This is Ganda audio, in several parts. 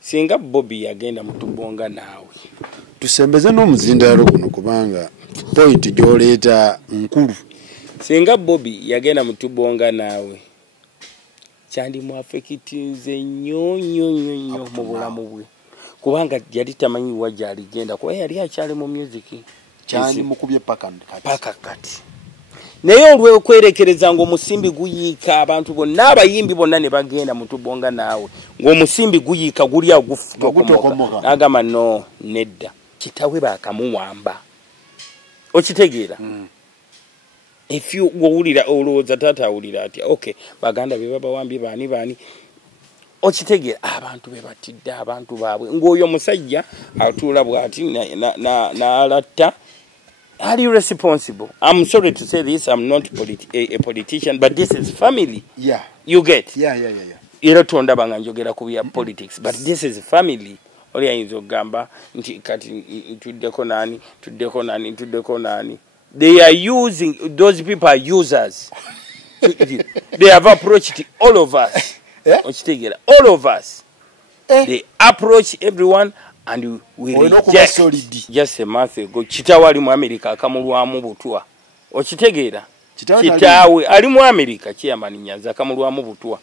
singa Bobby yagenda mutubonga naawe tusembeze n'omuzindalo guno kubanga point gy'oleeta nkulu. Singa Bobby yagenda mutubonga naawe kyandi mu affectinze nnyo mu bulamu bwe kubanga yali tamanyi wajja aligenda kuba yali akyali mu music kyandi mukubye paka kati naye olw'okwerekereza ng'omusimbi guyiika abantu bonna abayimbi bonna ne bagenda mutubonga naawe ng'omusimbi guyiika guli agufutokomoka agamba no nedda kitawe baakamuwamba okitegeera if you wulira olowooza taata awulira ati okay baganda be babawambye baani okitegeera abantu be batidde abantu baabwe ng'oyo musajja atuula bw'ati n'alatta. Are you responsible? I'm sorry to say this, I'm not a politician, but this is family. Yeah. You get? Yeah. Era tonda banga njogera ku bya politics, but this is family. Oli ayinza gamba nti kati tuddeko nani. They are using, those people are users. They have approached all of us. All of us. They approach everyone. And we reject. Just a month ago kitawe ali mu America akamulwamu butwa okitegeera kitawe ali mu America chairman Nyanza akamulwamu butwa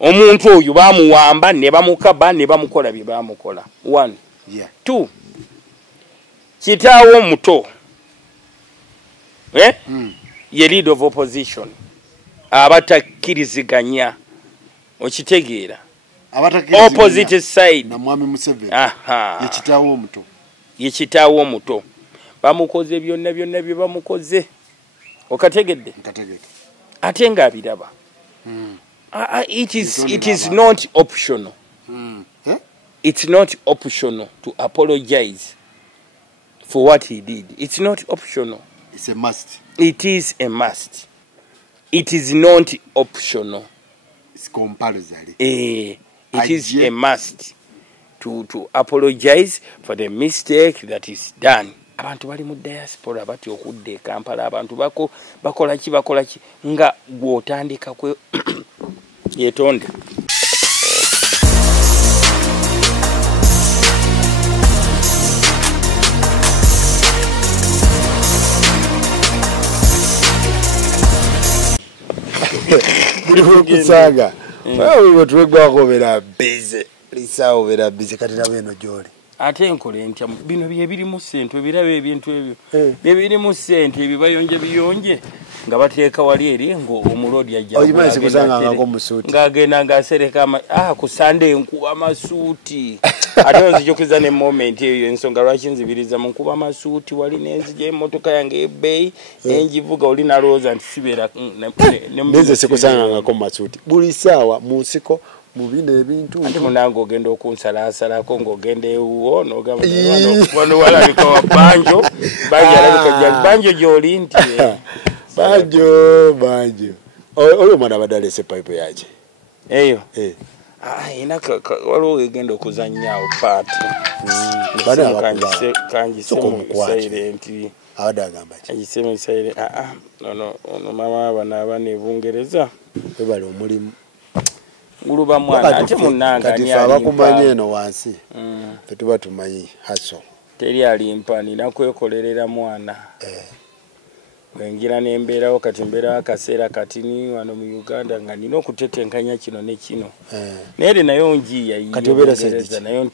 omuntu oyo bamuwamba ne bamukaba ne bamukola bye bamukola 1 2 kitawe muto ye leader of opposition abatakiriziganya okitegeera opposite side na mwami Museveni yekitawo omuto bamukoze byonna bye bamukoze okategedde ate nga abiraba it is not optional it's not optional to apologize for what he did. It's not optional, it's a must. It is a must. It is not optional, it's compulsory. It is a must to apologize for the mistake that is done. Abantu bali mu diaspora bati okudde Kampala abantu bakola ki nga gwotandika kwe yetonde. Kusaga wewe tuwegwako bera busy lisawo bera busy kati nawe no jole ate enkole ntya bino bye mu sente birabe ebintu ebyo bye mu sente ebibayonje biyonje nga bateeka wali eri ngo omulodi ajja oyimanyi kusanga ngako musuti ngagenda ngasereka ku Sunday nkuba masuti ate onzijokiza ne moment eyo ensonga lwaki nzibiriza mu nkuba masuti wali nenzije emotoka yange ebay enjivuga oli na roza ntisibera neze sekusanga ngako masuti buli sawa musiko mubine ebintu ate munango ogenda okunsala ko ngogende ewuwo nogamba wano wala likawa banjo banjo joli nti banjo oyo mwana badale se pipe yaje eyo inaka waliwo ogenda okuzannya party kanji silent awadagamba ki agiseme silent no mama bana ne Bungereza bali omulimu nguluba mwana ate munanga ani abakumanye no wansi tetuba tumanyi haso teri alimpani nakwekolerera mwana wengira nembeerawo kati mbeera akaseera katini wano mu Uganda nga nina okutetenkanya kino ne kino naye nayo njiya yiyo nayo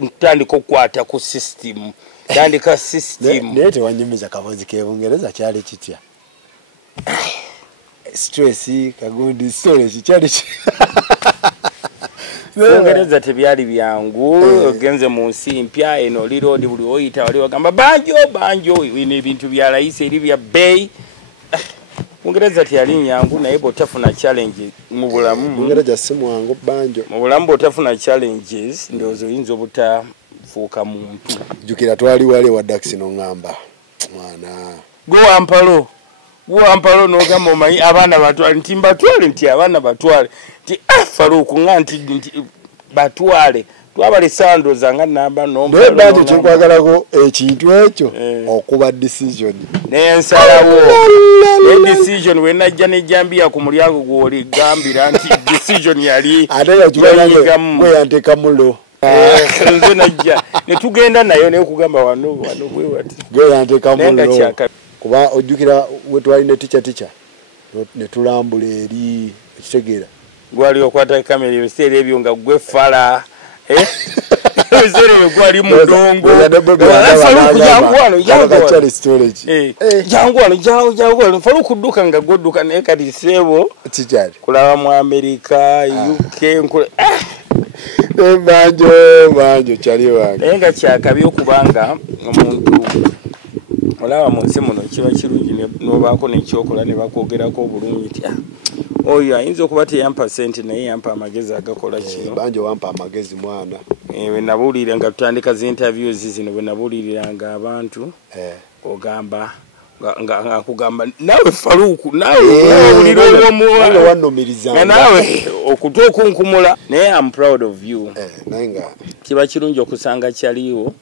ntandika okukwata ku system tandika system naye tewanyumiza kabozi k'Ebungereza kyali kitya stress kagundi storage kyali Bungereza tebyali byangu ogenze mu nsi mpya eno lirodi buli oyita wali wagamba banjo ine ebintu bya rais eri bya bay Bungereza teyali nyangu naye botafuna challenge mu bulamu Bungereza si mwangu banjo mu bulamu botafuna challenges ndozo yinzo butafuuka muntu jukira twali wali wa Dax no ngamba mwana go ampalo no gamba omanyi abaana batwale ntimba twale nti abaana batwale ti Faruku nganti batwale twabale sando zanga namba no banjo kyekwagalako ekintu ekyo okuba decision n'ensalawo decision we najja ne jambia ku mulyango gwoli gambira nti decision yali ate yajubalanga gwe yanteka mulo nze najja ne tugenda nayo naye kugamba wano bwe wati gera nteka mullo kuba ojjukira we twali ne teacher ne tulambula eri ekitegeera gwali okwata kamera ebiseera ebyo nga gwe fala ebiseera ebyo gwali mudongo jangu fala okudduka nga godduka naye kati seebo kulaba mu Amerika UK banjo kyali wange naye nga kyakabi okubanga omuntu olaba mu nsi muno kiba kirungi n'obaako nekyokola ne bakwogerako obulungi ti oyo ayinza okuba teyampa sente naye yampa amagezi agakola kino banjo wampa amagezi mwana bwe nabuulira nga tutandika zi interviews zino bwe nabuuliriranga abantu ogamba nga kugamba nawe Faruku nawe buliro wannomiriza nawe okuta okunkumula naye I'm proud of you kiba kirungi okusanga kyaliwo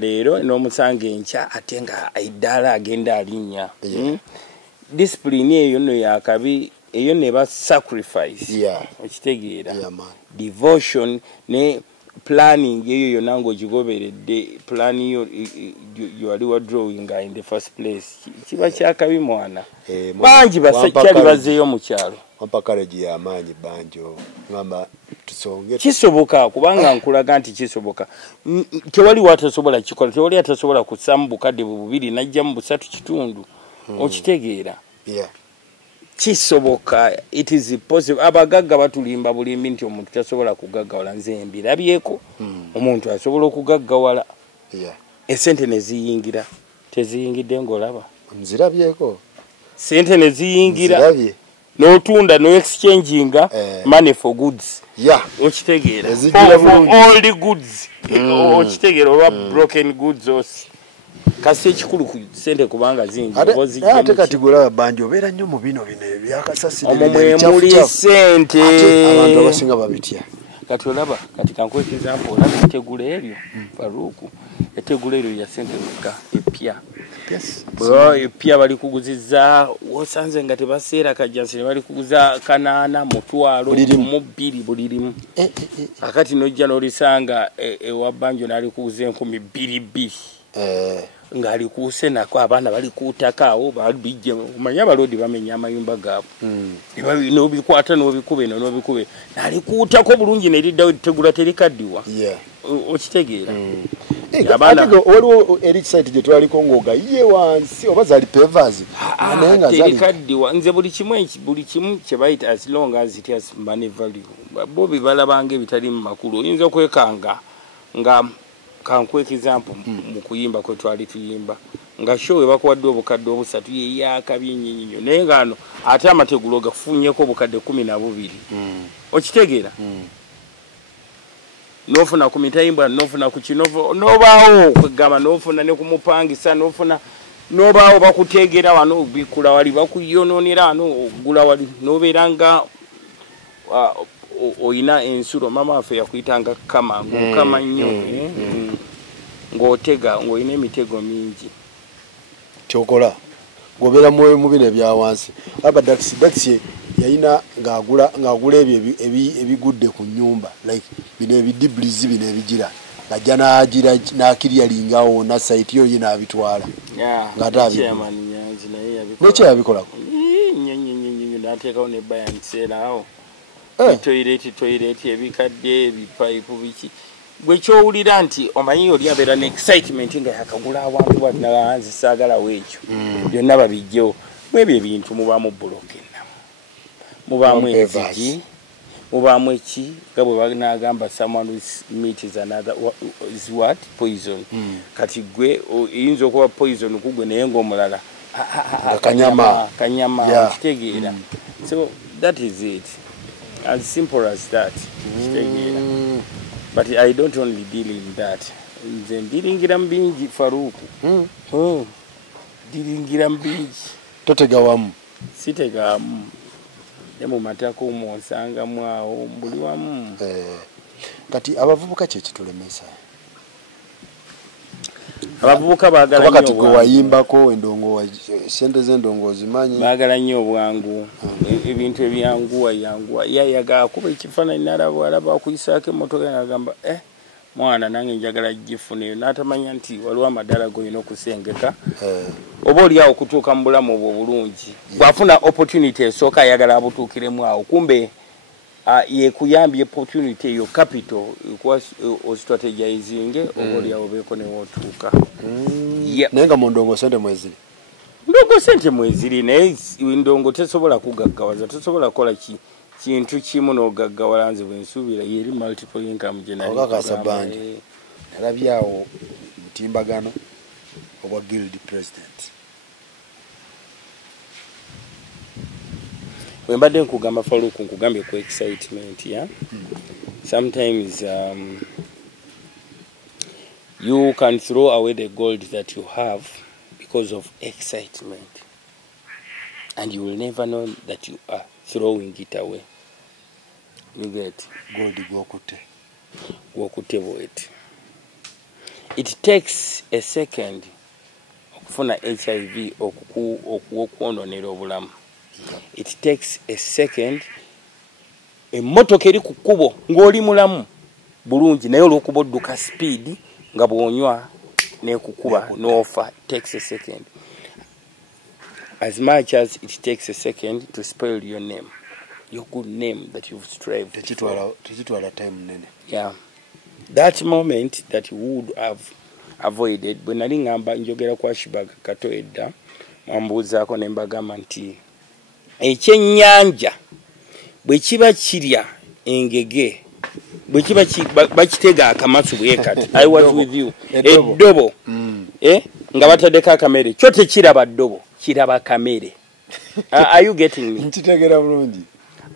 leero n'omusanga enkya ate nga aidala agenda alinnya discipline eyo no yakabi eyo neba sacrifice okitegeera devotion ne planning eyo yonna ng'ogigoberedde plan you are drawing in the first place kiba kyakabi mwana bangi bakyali bazeeyo mu kyalo wampa courage y'amaanyi banjo ngamba tusonge kisoboka kubanga nkulaga nti kisoboka tewali watasobola kikola tewali atasobola kusamu bukadde bubiri najja mu busatu kitundu okitegeera kisoboka it is possible abagagga batulimba bulimbi nti omuntu tasobola kugaggawala nze mbirabyeko omuntu asobola okugaggawala esente ne ziyingira teziyingidde ng'olaba nzirabyeko sente ne ziyingira n'otunda no exchanginga money for goods okitegeera for all the goods okitegeera oba broken goods osi kasi ekikulu ku sente kubanga zingi ate kati gulaba banji obeera nnyo mu bino ebyakasasira muli sente abantu abasinga babitya kati olaba kati kankweka example olaba etegula eryo Faruku etegula eryo ya sente luka epya epya bali kuguziza wosanze nga tebaseera kajjansi bali kuguza kanaana mutwalo mu bbiri buli limu akati nojja n'olisanga ewa banjo n'ali kuguza 2,200 ngali kuuse nako abaana bali kuutakaawo babijje omanya abalodi bamenya amayumba gaabwe n'obikwata n'obikube n'obikube nali kuutako bulungi neriddawo tegula terikaddiwa okitegeera waliwo eri site gye twaliko ng'ogayiye wansi oba zaali pevers naye nga terikaddiwa nze buli kimu kye bayita as long as it has money value bo bibalabanga ebitali mu makulu oyinza okwekanga nga kankweka example mu kuyimba kwe twali tuyimba nga show ebakuwadde obukadde obusatu yeyakabye nnyo naye ngano ate amategulo gafunyeko obukadde 12 okitegeera nofuna ku mitayimbwa nofuna ku kinovo nobaawo kwegamba nofuna ne kumupangisa nofuna nobaawo bakuteegera wano bikula wali bakuyononera wano ogula wali nobeeranga oyina ensulo mama waffe yakuyitanga kama ng'okama nnyo ng'otega ng'olina emitego mingi kyokola ng'obeera mu bino ebya wansi aba daxi yayina ng'agula ebyo ebigudde ku nnyumba like bino ebidiblizi bino ebigira ng'ajja n'akirya lingawo na sayiti yo ye n'abitwala ng'ate nekyo yabikolako n'ateekawo nebbayanseeraawo toilet ebikadde ebipayipu biki gwe kyowulira nti omanyi oli abeera ne excitement nga yakagula abantu banaanzi saagalawo ekyo byonna babijjewo mwebyo ebintu mubaamu bulokena mubaamu enzigi mubaamu eki nga bwe banagamba someone whose meat is another is what poison kati gwe eyinza okuba poison kugwe naye ng'omulala kanyama okitegeera so that is it as simple as that but I don't only deal in that nze ndiringira mbingi Faruku ndiringira mbingi totega wamu sitega wamu ne mu matako mwosanga mwawo mbuli wamu kati abavubuka kye kitulemesa abavubuka baagala nnyo kati gwe wayimbako endongo sente z'endongo zimanyi baagala nnyo obwangu ebintu ebyanguwa yayagala kuba ekifaananyi n'alaba akuyisaako emmotoka n'agamba mwana nange njagala gifuneyo n'atamanya nti waliwo amadaala golina okusengeka oba oliawo okutuuka mu bulamu obwo obulungi bw'afuna opportunity esooka ayagala abutuukiremu awo kumbe yekuyambye opportunity eyo capital ostrategizing oba oliawo beeko newootuuka naye nga mu ndongo sente mweziri ndongo sente mweziri naye ndongo tesobola kugaggawaza tesobola kukola kintu kimu n'ogaggawala nze bwe nsuubira yeri multiple income generalokakasa bangi nalabyawo mutimbagano obwa guild president bwe mbadde nkugamba Faruku nkugambye ku excitement sometimes you can throw away the gold that you have because of excitement and you will never know that you are throwing it away. You get gold gwokute bweti. It takes a second okufuna HIV okukwononera obulamu. It takes a second emmotoka eri ku kkubo ng'oli mulamu bulungi naye olw'okuba odduka speed nga bw'onywa n'ekukuba n'ofa. It takes a second. As much as it takes a second to spoil your name, your good name that you've strived for. Yeah. That moment that you would have avoided, bwe nali ngamba njogera kwa Shibaga Kato edda, mwambuuzaako ne mbagamba nti ekyennyanja bwe kiba kirya engege bwe kiba bakitega akamasu bwe kati I was with you eddobo nga bataddeko akamere kyo tekiraba ddobo kiraba kamere. Are you getting me? Nkitegera bulungi.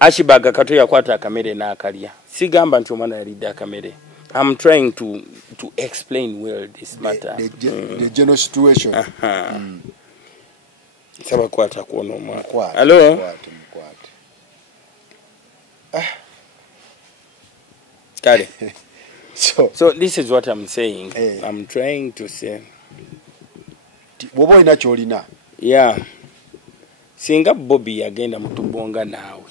Ashibaga Kato yakwata akamere n'akalya. Sigamba nti omwana yalidde akamere. I'm trying to explain well this matter. The general situation. Saba kwata kuona omwana. Hello? Kale. So this is what I'm saying. I'm trying to say. Wobo ina cholina. Yeah. Singa Bobby yagenda mutubonga naawe.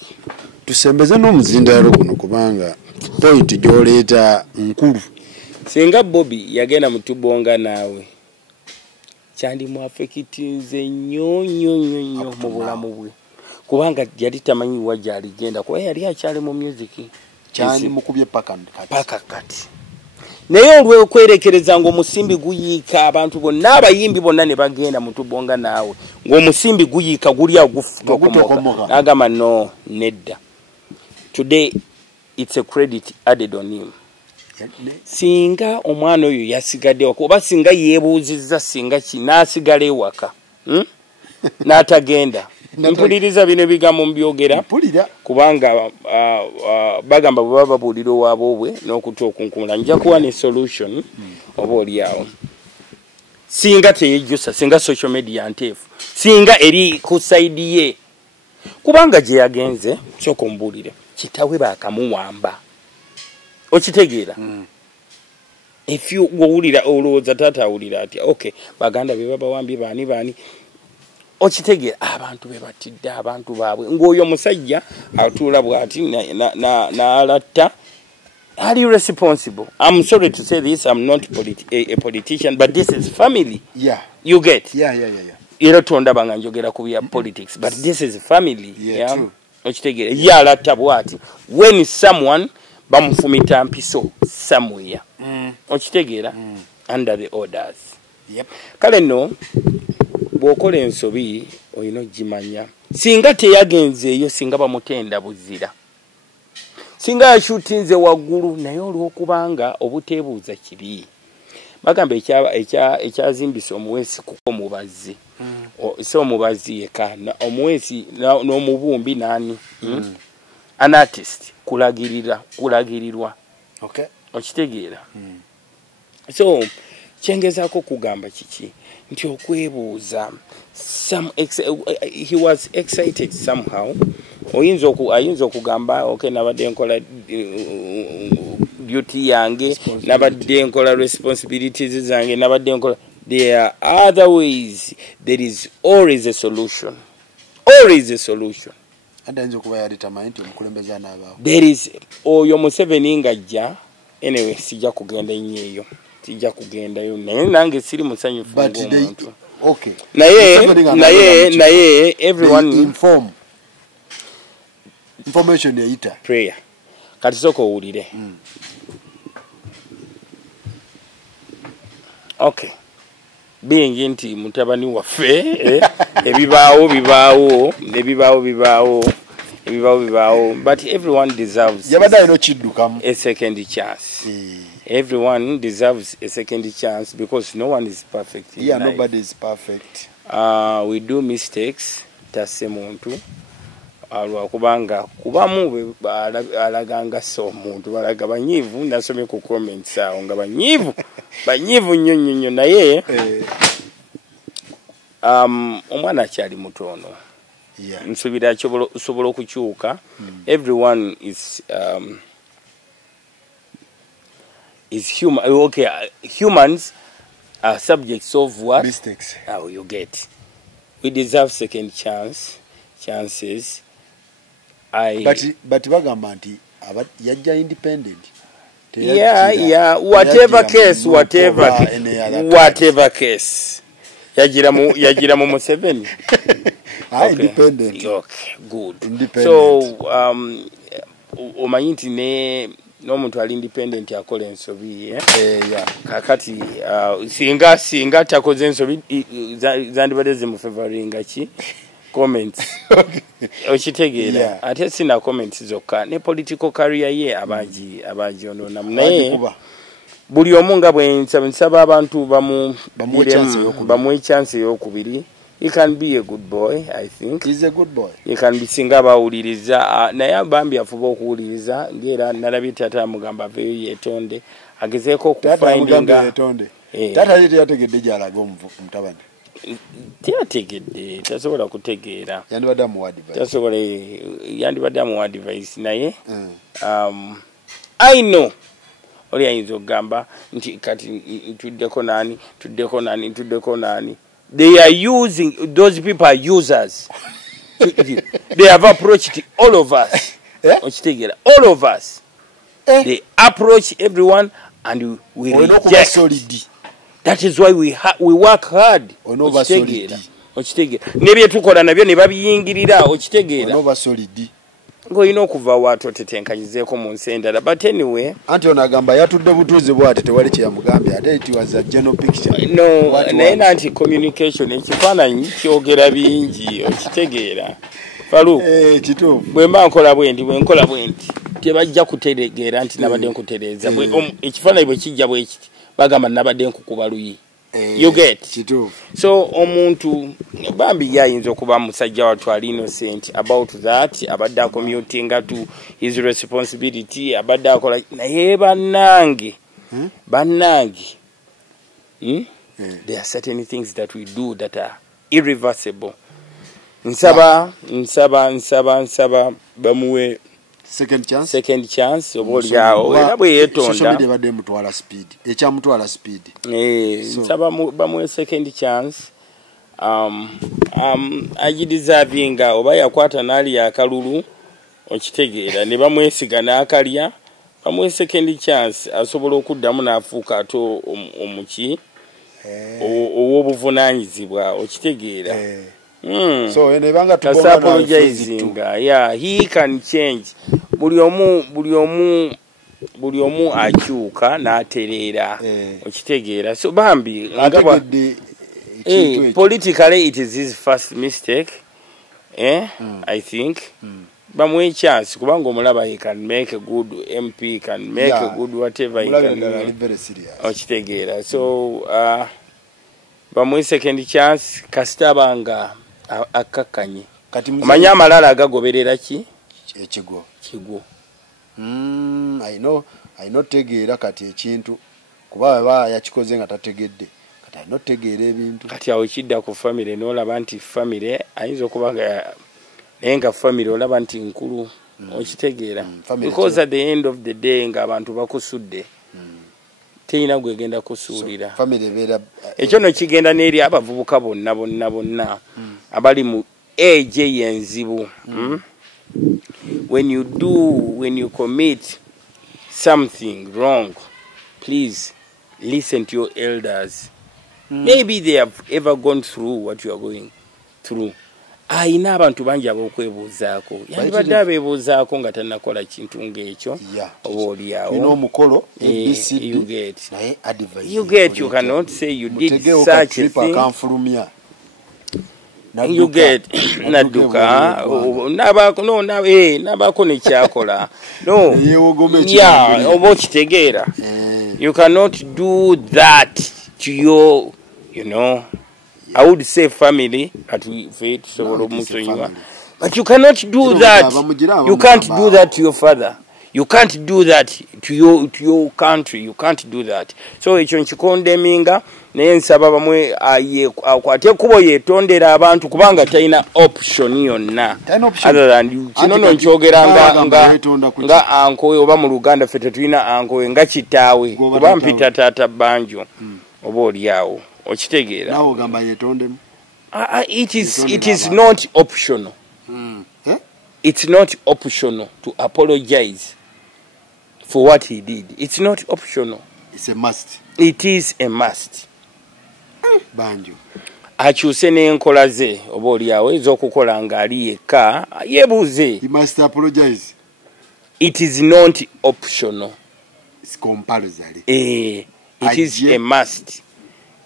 Tusembeze n'omuzindalo guno kubanga point gy'oleeta nkulu. Singa Bobby yagenda mutubonga naawe. Kyandi mwafekitinze nnyo mu bulamu bwe. Kubanga yali tamanyi wajja aligenda kuba yali akyali mu music. Kyandi mukubye paka kati. Naye olw'okwerekereza ng'omusimbi guyiika abantu bonna abayimbi bonna ne bagenda mutubonga naawe ng'omusimbi guyiika gulya gutokomoka n'agamba no nedda. Today it's a credit added on him. Singa omwana oyo yasigadde waka oba singa yeebuuzizza singa n'asigala ewaka n'atagenda mpuliriza bino ebigambo mbyogera kubanga bagamba bwe baba babuulira owaabo bwe n'okuta okunkumula nja kuwa ne solution oba oliawo singa teyejjusa singa social media nteefu singa eri ku saidi ye kubanga gye yagenze sooka ombuulire kitawe baakamuwamba okitegeera if you wawulira olowooza taata awulira ati okay baganda be babawambye baani okitegeera abantu be batidde abantu baabwe ng'oyo musajja atuula bw'ati n'alatta. Are you responsible? I'm sorry to say this, I'm not a politician, but this is family. Yeah. You get? Yeah. Era tondaba nga njogera ku bya politics, but this is family. Yeah. True. Okitegeera ye alatta bw'ati when someone bamufumita mpiso somewhere. Okitegeera under the orders. Yep. Kale no bw'okola ensobi olina ogimanya singa teyagenzeeyo singa bamutenda buzira singa yashutinze waggulu naye olw'okubanga obuteebuuza kibi bagamba ekyazimbisa omuweesi kuko omubazi si omubazi yeka omuweesi n'omubumbi naani an artist kulagirirwa okitegeera so kyengezaako kugamba kiki nti okwebuuza he was excited somehow ayinza okugamba okay nabadde nkola duty yange nabadde nkola responsibilities zange nabadde nkola there are other ways. There is always a solution. Always a solution. There is oyo Museveni ngajja anyway sijja kugenda nnyo sijja kugenda yo naye nange siri musanyufu ng'omuntu. Okay. Naye everyone information yayita prayer. Kati soko owulire. Okay. Being nti mutabani waffe ebibaawo but everyone deserves a second chance. Everyone deserves a second chance because no one is perfect. Yeah, nobody is perfect. We do mistakes. Tasse muntu alwakubanga kubamu alaganga so muntu balaga banyivu nasome ku comments awo nga banyivu nnyo naye omwana kyali mutono. Yeah. Nsubira sobola okukyuka. Everyone is human. Okay, humans are subjects of what? Mistakes. How you get. We deserve second chances. But bagamba nti yajja independent. Yeah, whatever case. Yajira mu Museveni. Okay. Independent. Okay, good. Independent. So omanyi nti n'omuntu ali independent akola ensobi yeah. Kakati singa takoze ensobi zandibadde zimufavoringa ki comments. Okitegeera ate sina comments zokka ne political career ye abaji onona naye buli omu nga bwe nsaba abantu bamuwe chance ey'okubiri. He can be a good boy, I think. He's a good boy. He can be singa bawuliriza naye bambi afuba okuwuliriza ngera nalabye tata mugamba aveyo yetonde agezeeko okufindinga tata yategedde gyalaga omutabani teyategedde tasobola kutegeera yandibadde amuwa advice naye I know oli ayinza okugamba nti kati tuddeko nani. They are using, those people are users. They have approached all of us. All of us. They approach everyone and we reject. That is why we work hard. Nebye tukola nabyo ne babiyingirira okitegeera. Ngoyina okuva wato tetenkanyizeeko mu nsi endala. But anyway, anti onagamba yatudde butuuzi bwate tewali kye yamugambye ate it was a general picture. No, naye nanti communication ekifaananyi kyogera bingi okitegeera. Falu kituufu bwe mba nkola bwenti tebajja kutegeera nti nabadde nkutereeza. Ekifaananyi bwe kijja bwe kiti bagamba nabadde nkukuba luyi. You get. So omuntu bambi yayinza okuba musajja watwali innocent about that abadde commuting to his responsibility abadde akola naye bannange there are certain things that we do that are irreversible. Nsaba bamuwe second chance obolyawo era bwe yetonda badde mutwala speed ekyamutwala speed nsaba bamuwe second chance agideservinga oba yakwata n'ali akalulu okitegeera ne bamwesiga n'akalya bamuwe second chance asobola okuddamu n'afuuka ate omuki ow'obuvunaanyizibwa okitegeera. So enebanga apologizing. Yeah, he can change. Buli omu akyuka n'atereera okitegeera. So bambi politically it is his first mistake. I think bamuwe chance kubanga omulaba he can make a good MP, can make a good whatever he can okitegeera. So bamuwe second chance kastabanga akakanye omanya amalala agagoberera ki ekigo I know tegeera kati ekintu kuba baba yakikoze nga tategedde kati no tegeera ebintu kati awo kidda ku family n'olaba nti family ayinza okuba nga family olaba nti nkulu okitegeera because at the end of the day nga abantu bakusudde teyina gwegenda kusuulira family beera ekyo no kigenda n'eri abavubuka bonna abali mu age yenzibu. When you commit something wrong, please listen to your elders. Maybe they have ever gone through what you are going through. Ayina abantu bangi ab'okwebuuzaako yandibadde abeebuuzaako nga tannakola kintu ng'ekyo oba oliawo n'omukolo you get you cannot say you did such a thing you get nadduka n'abaako nekyakola no oba okitegeera you cannot do that to your I would say family but you cannot do that. You can't do that to your father. You can't do that to your country. You can't do that. So ekyo nkikondeminga naye nsaba bamwe akwate kubo yetondera abantu kubanga talina option yonna other than kino nkyogera nga ankowe oba mu Luganda ffe tetulina ankowe nga kitaawe kuba mpita taata banjo oba oliawo okitegeera nawo gamba yetondemu. It is not optional. It's not optional to apologize for what he did. It's not optional. It's a must. It is a must. Banjo akyuse n'enkola ze oba oliawo ez'okukola ng'ali yekka yeebuuze. He must apologize. It is not optional. It's compulsory. It is a must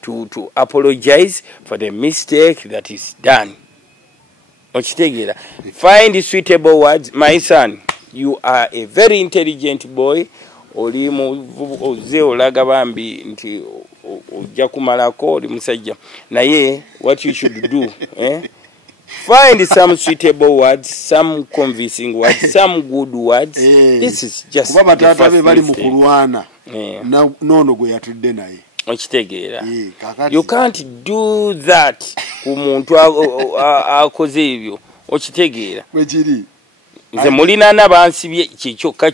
to apologize for the mistake that is done. Okitegeera. Find suitable words. My son, you are a very intelligent boy. Oli oze olaga bambi nti ojja kumalako oli musajja naye what you should do find some suitable words, some convincing words, some good words. This is just kuba batata be bali mu kulwana nono gwe yatudde naye okitegeera. You can't do that ku muntu akoze ebyo okitegeera. Wekiri nze mulina n'abansibye kyokka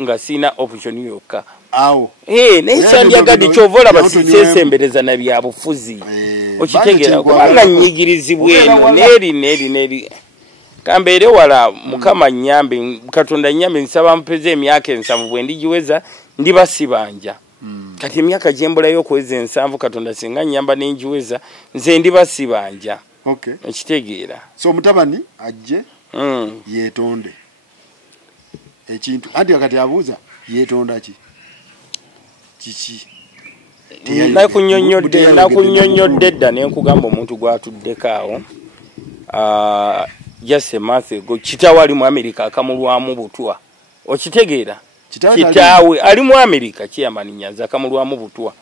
nga sina option yokka awo naye sandyagadde kyovola basisesembereza na byabufuzi okitegeera kubanga nnyigirizibwa eno neeri kambeere wala Mukama nnyambe Katonda nnyambe nsaba mpeze emyaka 7 bwe ndigiweza ndibasibanja kati emyaka gyembulayo okuweza 7 Katonda singa nnyamba nengiweza nze ndibasibanja okitegeera. So mutabani ajje yetonde ekintu anti akati abuuza yetonda kiki nakunyonyodde dda nenkugamba omuntu gwatuddeko awo just a month ago kitaawe ali mu America akamulwamu butwa okitegeera. Kitaawe ali mu America Chairman Nyanza akamulwamu butwa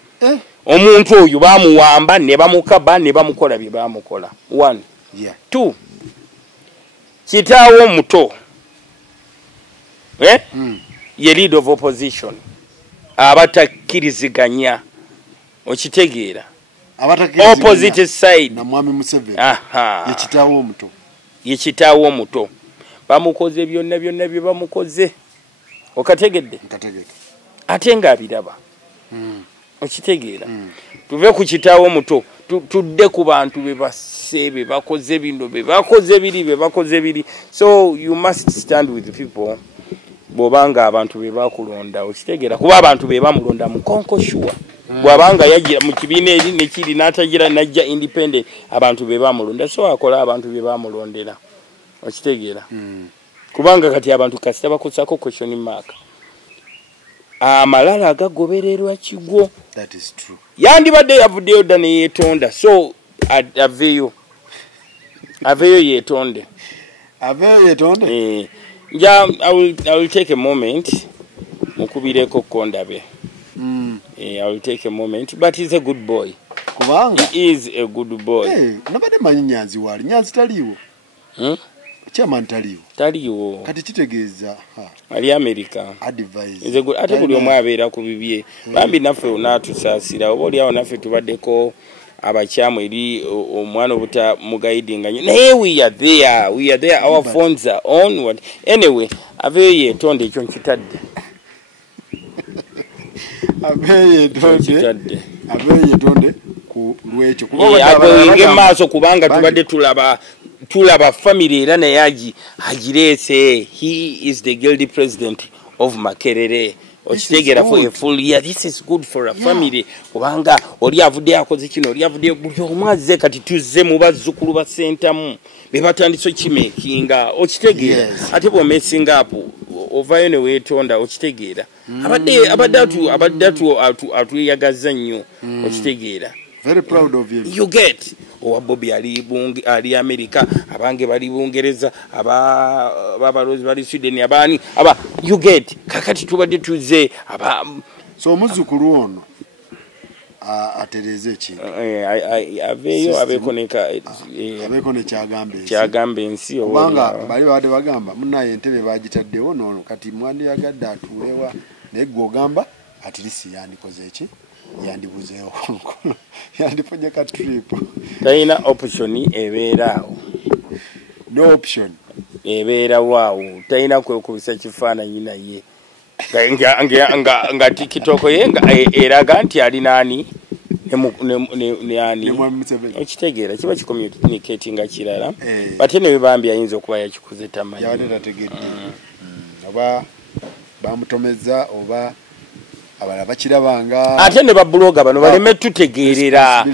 omuntu oyo bamuwamba ne bamukaba ne bamukola bye bamukola 1 2 kitaawe omuto ye leader of opposition abatakkiriziganya okitegeera opposite side na Mwami Museveni ye kitaawe omuto bamukoze byonna bye bamukoze okategedde ate nga abiraba okitegeera. Tuve ku kitaawe omuto tudde ku bantu be bakoze bino be bakoze biri. So you must stand with the people bobanga abantu be bakulonda okitegeera kuba abantu be bamulonda mu konkoshua bwabanga yagira mu kibiina eri nekiri n'atagira najja independent abantu be bamulonda so akola abantu be bamulondera okitegeera. Kubanga kati abantu kasita bakusako question mark amalala agagobererwa kigwo. That is true. Yandibadde yavuddeyo dda ne yeetonda so aveyo yeetonde I will take a moment mukubireko kondabe. I will take a moment but he's a good boy. Kubanga he is a good boy. Nabade manyi Nyanzi wali Nyanzi taliwo Chairman taliwo kati kitegeeza ali America advise ate buli omwe abeera ku bibye bambi naffe onatusaasira oba oli awo naffe tubaddeko abakyamu eri omwana obuta mugaidinga naye we are there our phones are on what anyway aveyo yetonde ekyo nkitadde abeye tonde ku lwecho inge maaso kubanga tubadde tulaba family era naye agirese. He is the guilty president of Makerere. Ochitegera for a full year. This is good for a family. Kubanga oli avudde akoze kino, oli avudde buli omwaze kati tuzze mu bazzukulu ba sentamu bebatandise kimakinga. Ochitegera ate bo messing up ovayo ne wetonda. Ochitegera abadde atuyagaza nnyo. Ochitegera. Very proud of you. You get Bobby ali America, abange bali Bungereza, abalozi bali Sweden, abani aba you get kakati tubadde tuze aba so muzukulu ono atereze ki aveyo abekoneka abekone kyagambe ensi obanga bali bade bagamba munaye entebe bagitaddewo nono kati mwandi yagadde atulewa neggo gamba atilisi yandikoze ki yandibuzeewo yandifunye ka trip tayina option ebeeraawo. No option ebeera waawo tayina kwekubisa kifaananyi naye nga TikTok ye nga eraga nti ali naani ne ani okitegeera kiba kicommunicating nga kirala bate ne bebambi ayinza okuba yakikuze tamanyi oba bamutomeza oba abala bakirabanga ate ne babloga bano baleme tutegerera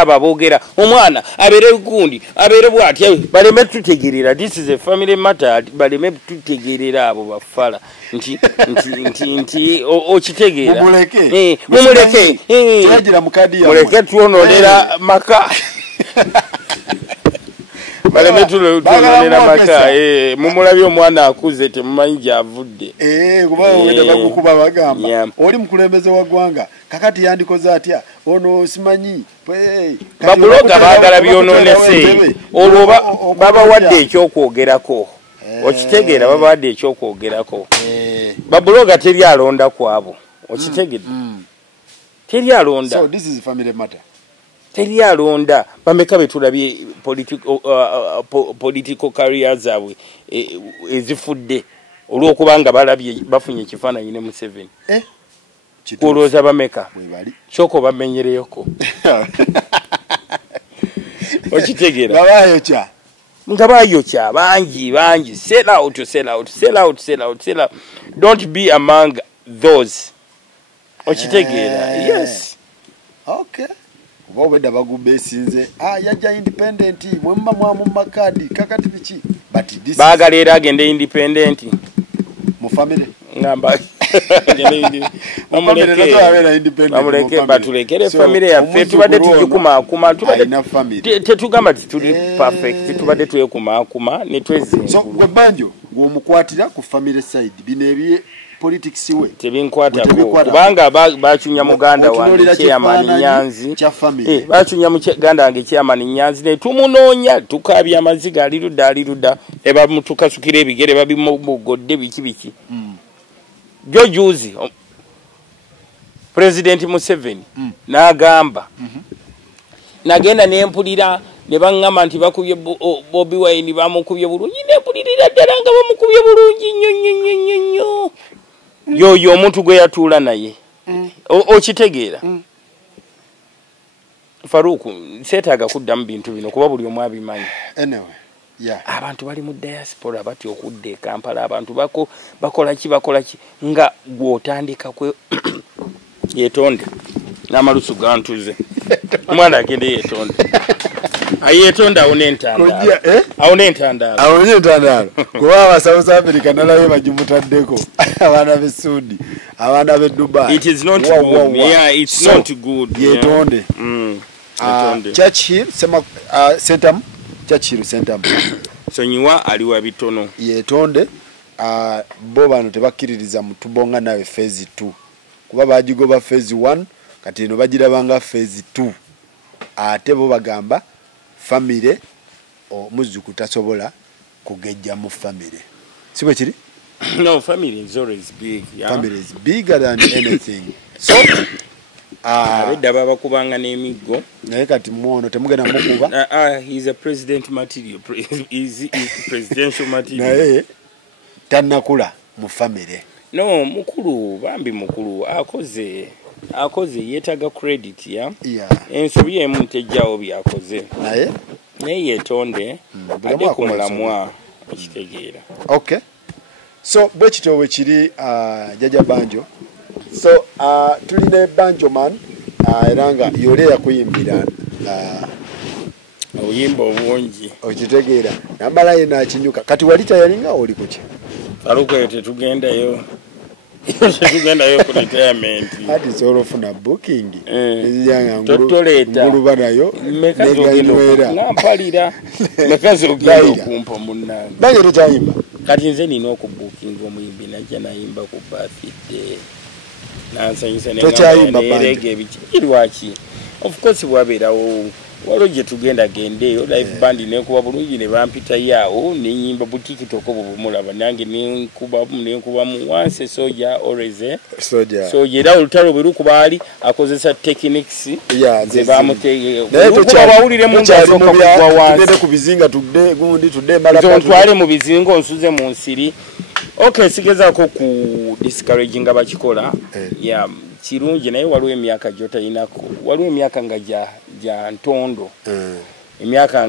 ababogera omwana abere gundi abere bwatya baleme tutegerera. This is a family matter. Baleme tutegerera abo bafala nti okitegeera mumuleke twagira mukadi ya muleke tuonolera maka baleme tulonera maka mumulabye omwana akuze temumanyi gyavudde kuba wenda bakukuba bagamba oli mukulembeze wa ggwanga kakati yandikoze atya ono simanyi babuloga baagala byononese olwo babawadde ekyokwogerako. Okitegeera babawadde ekyokwogerako. Babuloga teri alonda kwabo. Okitegedde teri alonda. So this is family matter. Teri alonda bameka betulabye political careers zaabwe ezifudde olw'okubanga balabye bafunye ekifaananyi ne Museveni. Kulooza bameka kyoko bamenyereyoko. Okitegeera nga bayokya bangi sell out. Don't be among those. Okitegeera yes. Okay. Wabeda bagube sinze yaja independent mwemma mwamu makadi kakati bichi but this bagalera agende independent mu family ngamba amuleke batulekere family yaffe tubadde tujikuma tubadde tetugamba tuli perfect tubadde tuyekuma ne twezi so gwe banjo ng'omukwatira ku family side binebye politics we tebinkwata kubanga bachunya muganda wange chairman Nyanzi bachunya muganda wange chairman Nyanzi ne tumunonya tukabya amaziga aliruda eba mutukasukira ebigere babimugodde biki jojuzi President Museveni nagamba nagenda nempulira ne bangama nti bakubye Bobi Wine bamukubye bulungi nempulirira ddala nga bamukubye bulungi nnyo yoyo omuntu gwe yatuula naye okitegeera Faruku seetaaga kuddamu bintu bino kuba buli omu abimanyi. Anyway, abantu bali mu diaspora bati okudde Kampala abantu bakola ki nga gw'otandika kwe yetonde n'amalusu gantuze omwana agende yetonde ayetonda awone entandalo kuba South Africa nalabe bajimutaddeko abana be Saudi abana be Dubai. It is not good. Yeah, it's not good. Yetonde Churchill sema Sentam Churchill Sentam sonyiwa aliwa bitono yetonde bo bano tebakiririza mutubonga nawe phase 2 kuba bajigoba phase 1 kati eno bagirabanga phase 2 ate bo bagamba family omuzuku tasobola kugejja mu family sibe kiri. No, family is always big. Family is bigger than anything. So abedda baba kubanga n'emiggo naye kati muono temugenda mukuba he's a president material. Is presidential material naye tannakula mu family No, mukulu bambi mukulu akoze yetaga credit ya. Ensobi emu ntejjawo byakoze. Naye yetonde ade ku mulamwa okitegeera. Okay. So bwe kitowe kiri Jaja Banjo. So tuline Banjo man era nga yole yakuyimbira obuyimba obungi okitegeera nambala ye nakinyuka kati walita yalinga oli kuki aluko tetugendayo ku retirement ati solo funa booking nziyanga ngulu nayo neganyweera ngampalira mekazo ogenda okumpa munnange Banjo tetayimba kati nze nina okubookinga omuyimbi najja nayimba ku birthday nansanyusa nerege ebikirwaki of course bwabeerawo waliwo gye tugenda gendeeyo live band nekuba bulungi ne bampita yaawo nenyimba butikitoko bubumulaba nange nenkubamu once soja always soja era olutalo bwe lukubaali akozesa techniques ze bamuteekuba bawulire mungasooka kugwa wansi ku bizinga tudde gundi tudde ntwale mu bizinga onsuze mu nsiri okay sigezaako ku discouraging abakikola ya kirungi naye waliwo emyaka gyotayinako waliwo emyaka nga gya ntondo emyaka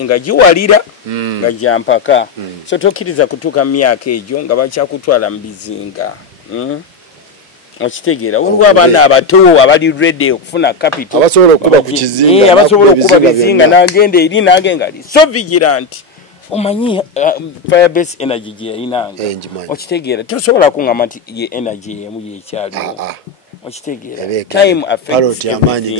nga giwalira nga gyampaka so tokkiriza kutuuka mu myaka egyo nga bakyakutwala mu bizinga okitegeera waliwo abaana abato abali ready okufuna capital abasobola okuba ku kizinga abasobola okuba bizinga n'agenda eri n'agenga ali so vigilant omanyi firebase energy gye yayinanga okitegeera tosobola kuŋŋamba nti ye energy emu yekyaliwo okitegeera time affects amaanyi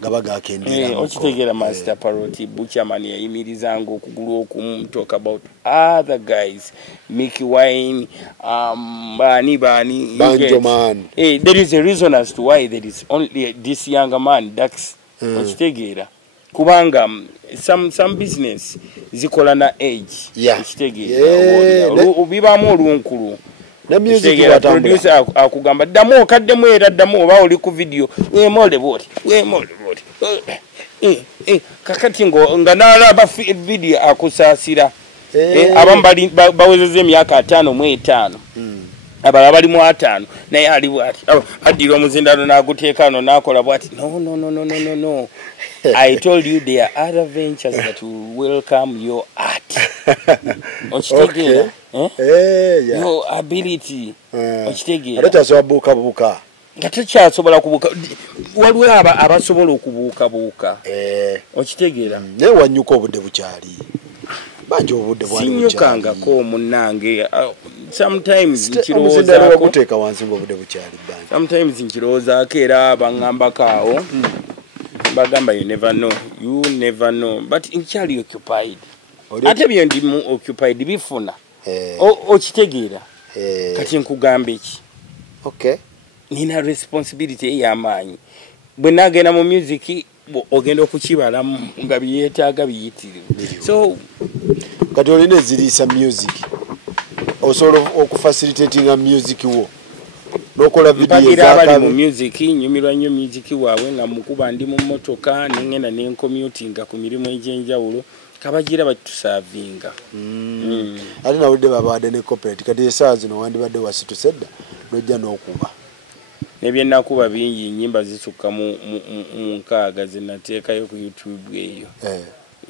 gaba gakendera okitegeera master parrot Buchaman yayimirizanga okugulu okumu talk about other guys Mickey Wine bani Banjo man there is a reason as to why there is only this younger man Dax okitegeera kubanga some business zikola na age okitegeera bibamu olunkulu na music producer akugamba ddamu okaddemu era ddamu oba oli ku video wemole boti kakati nga nalaba video akusaasira abamu bawezeza emyaka 5 mu 5 abala bali mu 5 naye ali bwati addira omuzindalo n'aguteekano n'akola bwati no I told you there are other ventures that will welcome your art. Okitegeera your ability okitegeera atasobola nga tekyasobola kubuuka waliwo abasobola okubuukabuuka okitegeera naye wanyuka obudde bukyali Banjo obudde bwali sinyukangako munnange sometimes nkirowozaako wansi ng'obudde bukyali Banjo sometimes nkirowoozaako era baŋŋambako awo bagamba you never know but nkyali occupied ate byo ndi occupied bifuna okitegeera kati nkugamba iki nina responsibility ey'amaanyi bwe nagenda mu music ogenda okukibalamu nga byetaaga biyitirivu so kati olina eziriisa music osobola okufacilitatinga music wo nokola video ez'akabi mu music nyumirwa nnyo music waabwe nga mukuba ndi mu motoka nengenda nencommutinga ku mirimu egy'enjawulo kabagira batusavinga ate nawulidde babadde ne corporate kati esaawa zino wandibadde wasitusedda nojja n'okuba nebyenakuba bingi nyimba zisukka mu 6 zenateekayo ku YouTube eyo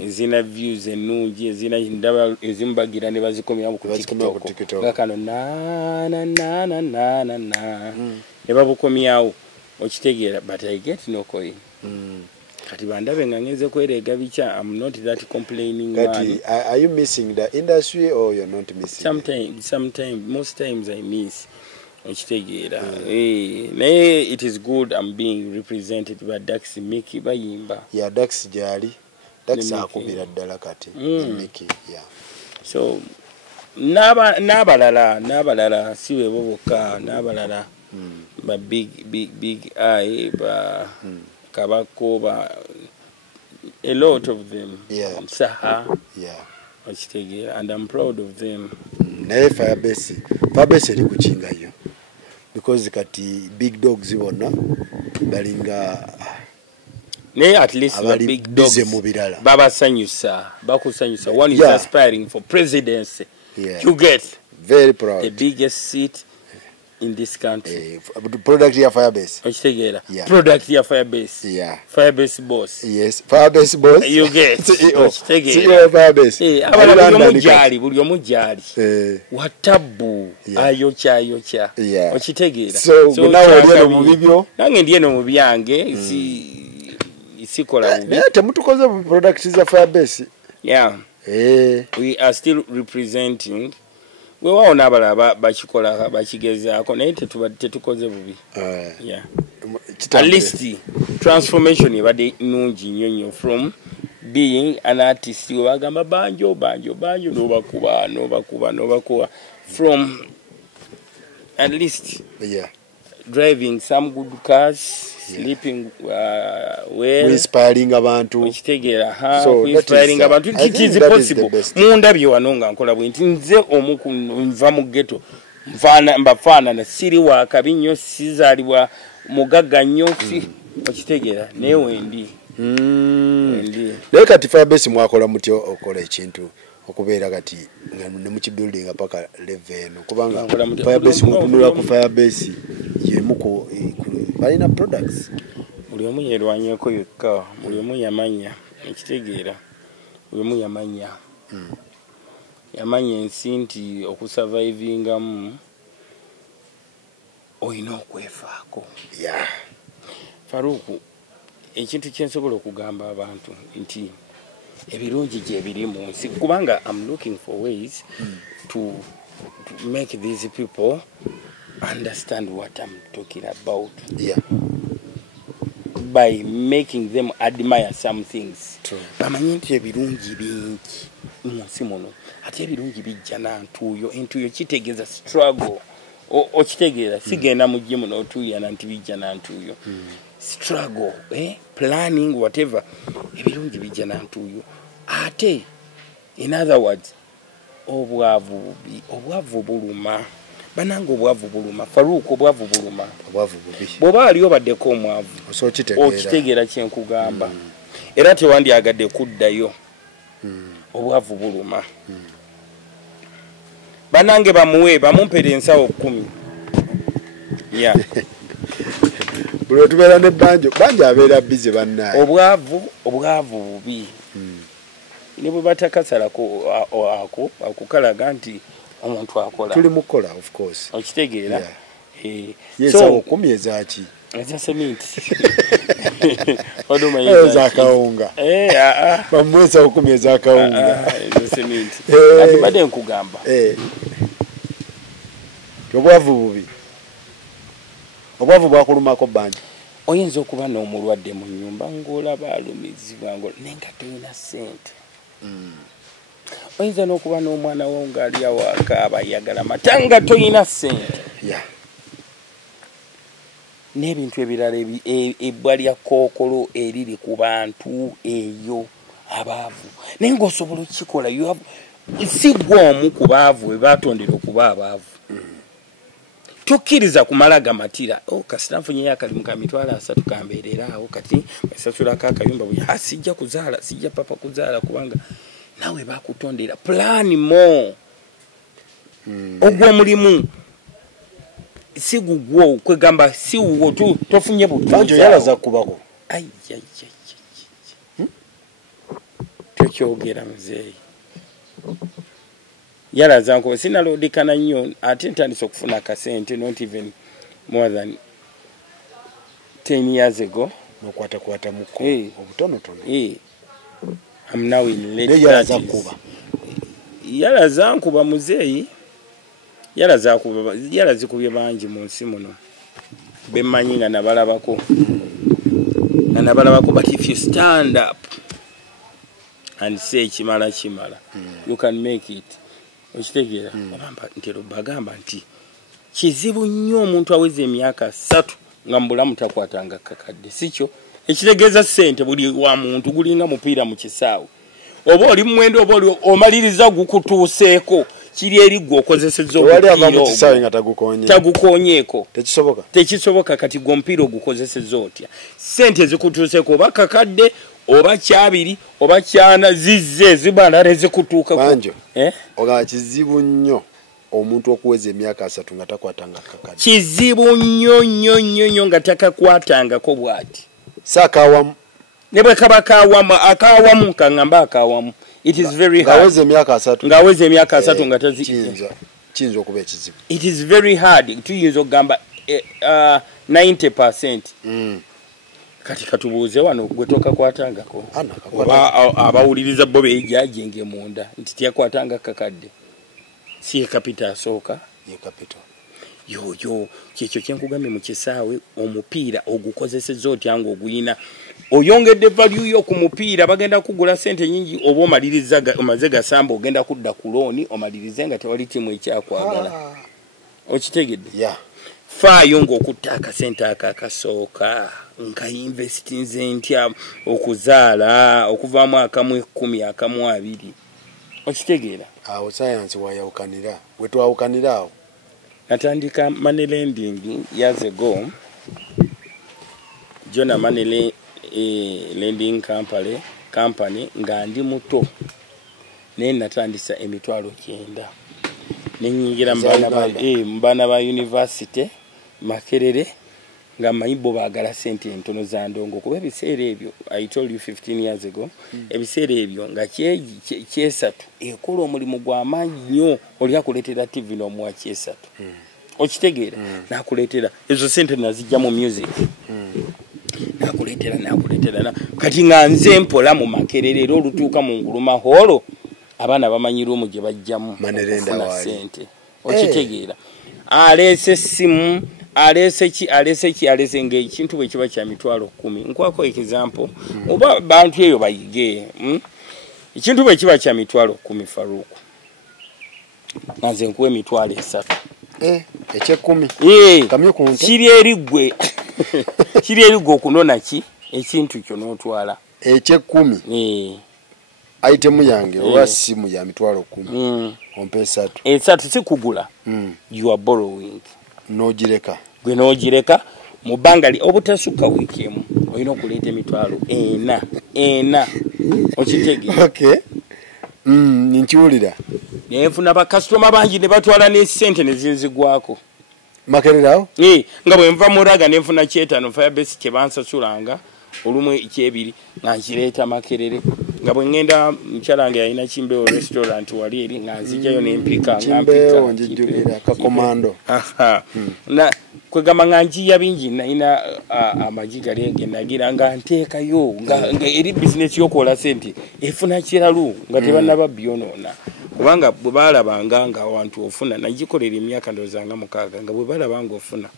ezina views ennungi ezina ndaba ezimbagira ne bazikomyamu ku TikTok gakano na ne babukomyawo okitegeera but I get no coin kati bandabe nga ngeze kwerega bicha I'm not that complaining man. Are you missing the industry or you're not missing sometimes most times I miss okitegeera naye it is good I'm being represented by Dax Mickey bayimba Dax jali Dax akubira ddala kati Mickey so n'abalala siwe boboka n'abalala ba big eye ba Kabako ba a lot of them Saha okitegeera and I'm proud of them naye Firebase eri kukinga yo because kati big dogs bonna balinga naye at least the big dogs babasanyusa bakusanyusa one is aspiring for presidency you get very proud. The biggest seat in this country. Product ya Firebase. Ochitegera. Yeah. Product ya Firebase. Yeah. Firebase boss. Yes. Firebase boss. You get. CEO Firebase. Buli omujali. Watabu. Ayocha. Yeah. Ochitegera. So nawe ndiye mu bibyo. Nange ndiye no mu byange. Isikola bubi. Temutukoze products za Firebase. Yeah. We are still representing. We waona abalaba bakikola bakigezaako naye tetukoze bubi. Yeah. At least transformation ibadde nungi nnyo from being an artist wagamba banjo nobakuba from at least driving some good cars, sleeping well, inspiring abantu okitegera inspiring abantu it is possible munda byo wanonga nkola bwinti nze omuku nva mu ghetto mbafana na siri wa kabinyo sizalibwa mugaga nnyo okitegera newe ndi naye kati Firebase mwakola mutyo okola ekintu okubeera kati ne mu kibuilding paka 11 kubanga Firebase mutunula ku Firebase yemuko balina products buli omu yerwanyeko yekka buli omu yamanya ekitegeera buli omu yamanya ensi nti okusurvivingamu oyina okwefaako. Faruku ekintu kyensobola okugamba abantu nti ebirungi gye biri mu nsi kubanga I'm looking for ways to make these people understand what I'm talking about. By making them admire some things. Bamanyi nti ebirungi bingi mu nsi muno ate ebirungi bijja nantuuyo entuuyo kitegeeza struggle okitegeera sigenda mu gye muno otuuyana nti bijja nantuuyo struggle planning whatever ebirungi bijja nantuuyo ate in other words obwavu buluma bananga obwavu buluma Faruku obwavu buluma bwoba ali obaddeko omwavu okitegeera kyenkugamba era tewandyagadde kuddayo obwavu buluma banange bamuwe bamumpere ensawo 10 buli tubeera ne banjo abeera bize bannaye obwavu bubi ne bwe batakasalako akukalaga nti omuntu akola tuli mukola of course okitegeera so 10 ezaki eza seminti oduma eza kaunga bamwesa 10 eza kaunga eza seminti ati bade nkugamba obwavu bwakulumako banja oyinza okuba n'omulwadde mu nyumba ng'olaba alumizibwa nenga toyina ssente oyinza n'okuba n'omwana wo ng'ali awakaaba ayagala matanga toyina ssente n'ebintu ebirala ebbwa lya kookolo eriri ku bantu eyo abaavu naye ng'osobola okukikola si gwe omu ku baavu we baatondera okuba abaavu tokkiriza kumala gamatira kasita nfunyeyo akalimu ka mitwalo 3 kambeerera awo kati esasulako akayumba sijja kuzaala sijja papa kuzaala kubanga nawe bakutondera plan mo ogwo mulimu si gugwo kwegamba si uwo tofunye butanjo yalaza kubako tokyogera muzeeyi yalaza nko sinalodikana nnyo ate ntandise okufuna akasente not even more than 10 years ago nokwata muko obutonotono I'm now in late 30s. Yalaza nkuba muzeeyi yalaza kubye bangi mu nsi muno bemanyi nga nabalabako but if you stand up and say chimala you can make it okitegeera ntero bagamba nti kizibu nnyo omuntu aweze emyaka 3 nga mbulamu takwatanga kakadde sikyo ekitegeeza ssente buli wa muntu gulinga mupiira mu kisaawe oba oli mwendo oba oli omaliriza gukutuuseeko kiri eri gwe okozesezza omupiira tagukonyeeko tekisoboka kati gwe omupiira ogukozesezza otya ssente zikutuuseeko oba kakadde oba kyabiri oba kyana zizze zibalala zikutuuka banjo oga kizibu nnyo omuntu okuweza emyaka 3 nga takwatanga kakadde kizibu nnyo nga takakwatangako bw'ati saakawamu ne bwe kaba akawamu kaŋŋamba akawamu it is very hard ngaweza emyaka 3 ngaweza emyaka 3 nga kiyinza okuba ekizibu it is very hard tuyinza okugamba 90%. Kati katubuuze wano gwe tokakwatangako oba abawuliriza bo beejajenge munda nti tyakwatanga kakadde si ye kapita asooka ye kapita yoyo kyekyo kyenkugambye mu kisaawe omupiira ogukozesezza otya nga oguyina oyongedde value yo ku mupiira bagenda kugula sente nyingi oba omaze gasamba ogenda kudda ku looni omalirize nga tewali tiimu ekyakwagala okitegedde faayo ng'okutta akasente akakasooka nga investinze ntya okuzaala okuvaamu akamu 10 akamu 2 okitegeera awo science wayawukanira wetwawukanira awo natandika money lending years ago Jona Money lending company nga ndi muto naye natandisa emitwalo 9 nenyingira mbana ba university Makerere nga mayibo baagala sente entono za ndongo kuba ebiseera ebyo I told you 15 years ago ebiseera ebyo nga kyesatu ekola omulimu gw'amaanyi nnyo oli akuleetera TV n'omuwa kyesatu okitegeera nakuleetera ezo sente nazijja mu music nakuleetera kati nga nze mpola mu Makerere era olutuuka mu Nguluma holo abaana bamanyira omu gye bajjamu okufuna sente okitegeera aleese essimu alese ng'ekintu bwe kiba kya mitwalo 10 nkwako example oba bantu eyo bayige ekintu bwe kiba kya mitwalo 10 Faruku nanze nkuwe emitwalo 3 ekye-10 kamye ku nte kiri erigwe okunona ki ekintu kyo n'otwala ekye-10 item yange oba simu ya mitwalo 10 ompe 3 si kugula you are borrowing nogireka gwe nogireka mu bbanga obutasukka wiiki emu olina okuleeta emitwalo 4 okitegeera nkiwulira nenfuna bakasitoma bangi ne batwala n'esente ne zinzigwako Makerere awo nga bwe nva muraga nenfuna 5 Firebase kye bansasulanga olumu ekyebiri nga nkireeta Makerere nga bwe ngenda mukyalange yalina Kimbeewo restaurant wali eri nga nzijjayo n'empika Kimbeewo njijjulira kakomando na kwegamba nga njiya bingi nalina amagi gali egenagira nga nteekayo nga eri bizinesi y'okuwola sente efuna kiralu nga tebannaba byonoona kubanga bwe baalabanga nga awantu ofuna nagikolera emyaka ndowooza nga 6 nga bwe balaba nga ofuna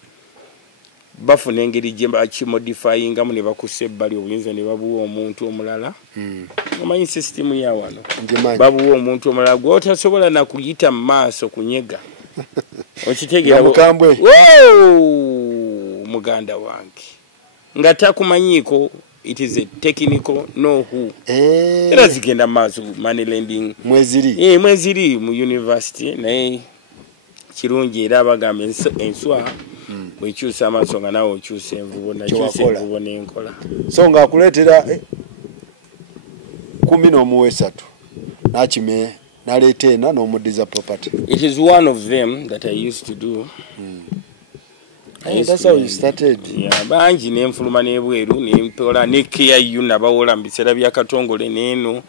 bafuna engeri gye bakimodifyingamu ne bakussa ebbali obuyinza ne babuwa omuntu omulala omanyi sisitimu ya wano babuwa omuntu omulala gw'otasobola na kuyita mu maaso kunyega okitegeera muganda wange nga takumanyiiko it is a technical know who era zigenda mu maaso money lending mweziri mu university naye kirungi era bagamba enswa bwekyusa amaaso nga nawe okyusa envubo nakyusa envubo n'enkola so nga akuleetera 10 n'omuwa 3 nakime naleeta 4 n'omuddiza property. It is one of them that I used to do. That's how you started. Yeah, banji nenfuluma n'ebweru nempola ne KIU nabawola mbisera bya Katongole neno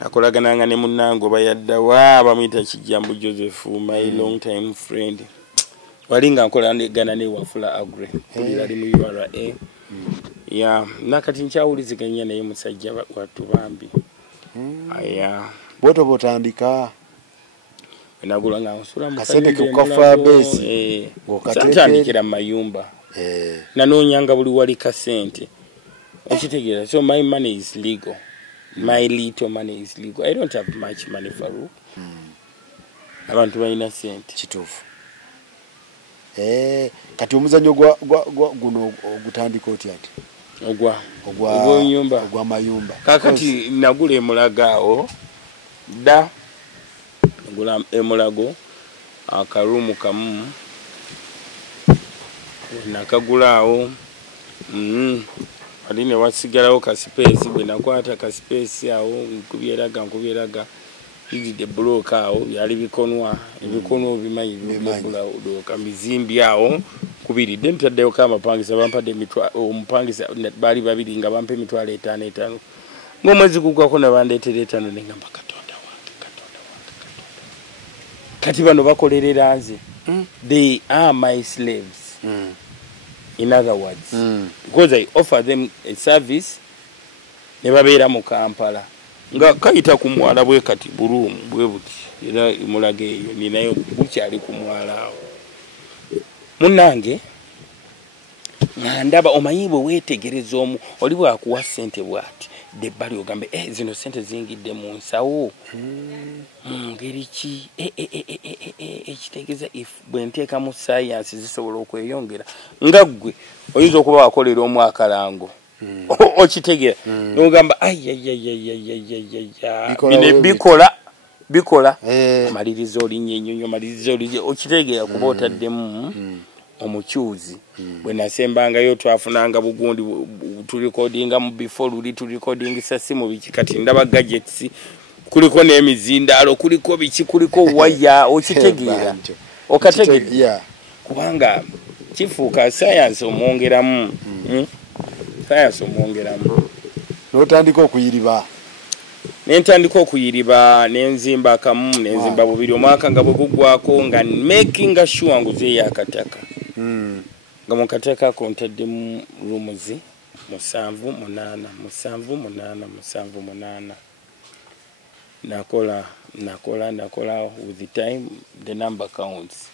akolagananga ne munnango bayadda wa bamuyita Kijambo Joseph, my long time friend. Walinga nkola gana ne Wafula Agre kulira ali mu URA. Yeah, nakati nkyawuliziganya naye musajja watu bambi. Aya boto botandika nagula nga nsula kasende ku Firebase ngokatandikira mayumba nanonyanga buli wali kasente okitegeera. So my money is legal, my little money is legal. I don't have much money for you. Abantu balina sente kituufu. Kati omuzanyo guno ogutandika otya ati? Ogwa nyumba ogwa mayumba kakati nagula emulagao da nagula emulago akarumu kamu nakagulaawo aline wasigalawo ka space bwe nakwata ka space awo nkubyeraga de block awo yali bikonwa ebikono bimanyi block mizimbi awo kubiri den taddeyo kama pangisa bampadde mitwa omupangisa bali babiri nga bampe mitwalo 5 ngomwezi kugwako nabandeetera 5 nengamba katonda wange kati bano bakolerera nze they are my slaves in other words because I offer them a service ne babeera mu Kampala nga kayita ku mwala bwe kati bulumu bwe buti era imulage eyo ninayo bukyali ku mwala awo munnange ngandaba omanyiibwe weetegereza omu oli bwakuwa ssente bwati de bali ogambe zino ssente zingidde mu nsawo ngeri ki ekitegeeza if bwe nteeka mu science zisobola okweyongera nga ggwe oyinza okuba wakolera omwakalango okitegera n'ogamba bikola amaliriza olinnyo ennyonyo maliriza olinnyo okitegera kuba otaddemu omukyuzi bwe nasembangayo twafunanga bugundi tulikodinga mu before luli tulikodingisa simu biki kati ndaba gadgets kuliko n'emizindaalo kuliko biki kuliko waya okitegeera okategeera kubanga kifuuka science omwongeramu science omwongeramu n'otandika okuyiriba nentandika okuyiriba nenzimba kamu nenzimba bubiri omwaka nga bwe gugwako nga making sure nguzeeyo akataka nga mu kataka ako ntaddemu rumuzi 7-8 nakola with the time the number counts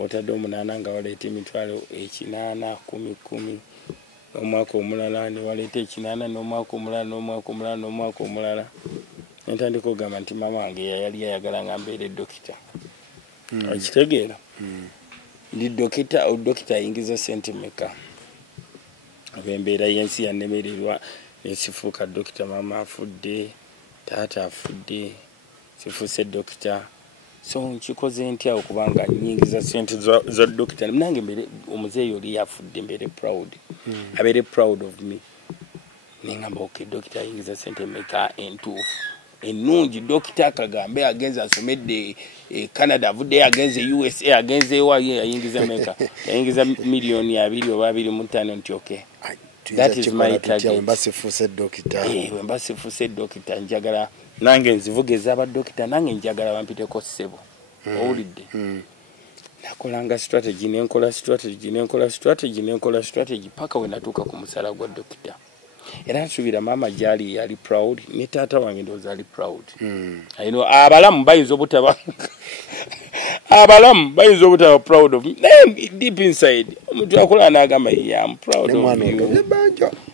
otadde 8 nga waleeta emitwalo 8 10 omwaka omulala ne waleeta 8 n'omwaka omulala nentandika ogamba nti mama wange yali ayagala nga mbeere dokita okitegeera ndi dokita ayingiza sente meka abembeera yensi yanemererwa nesifuuka dokita mama afudde taata afudde sifuuse dokita so nkikoze ntya okubanga nyingiza sente za dokita nange mbere omuzeeyi oli yafudde mbere proud abeere proud of me nengamba okay dokita ayingiza sente meka entuufu ennungi dokita akagambe agenze asomedde Canada avudde agenze USA agenze waye ayingiza meka ayingiza milioni 2 oba 2.5 nti okay that is my target wembasifuse dokita wembasifuse dokita njagala nange nzivugeza aba dokita nange njagala bampiteko ssebo owulidde nakolanga strategy paka we natuuka ku musala gwa dokita era nsubira mama jali yali proud ne taata wange ndoza ali proud I know abalamu bayinza obutaba proud of me deep inside omuntu akola n'agamba I'm proud of you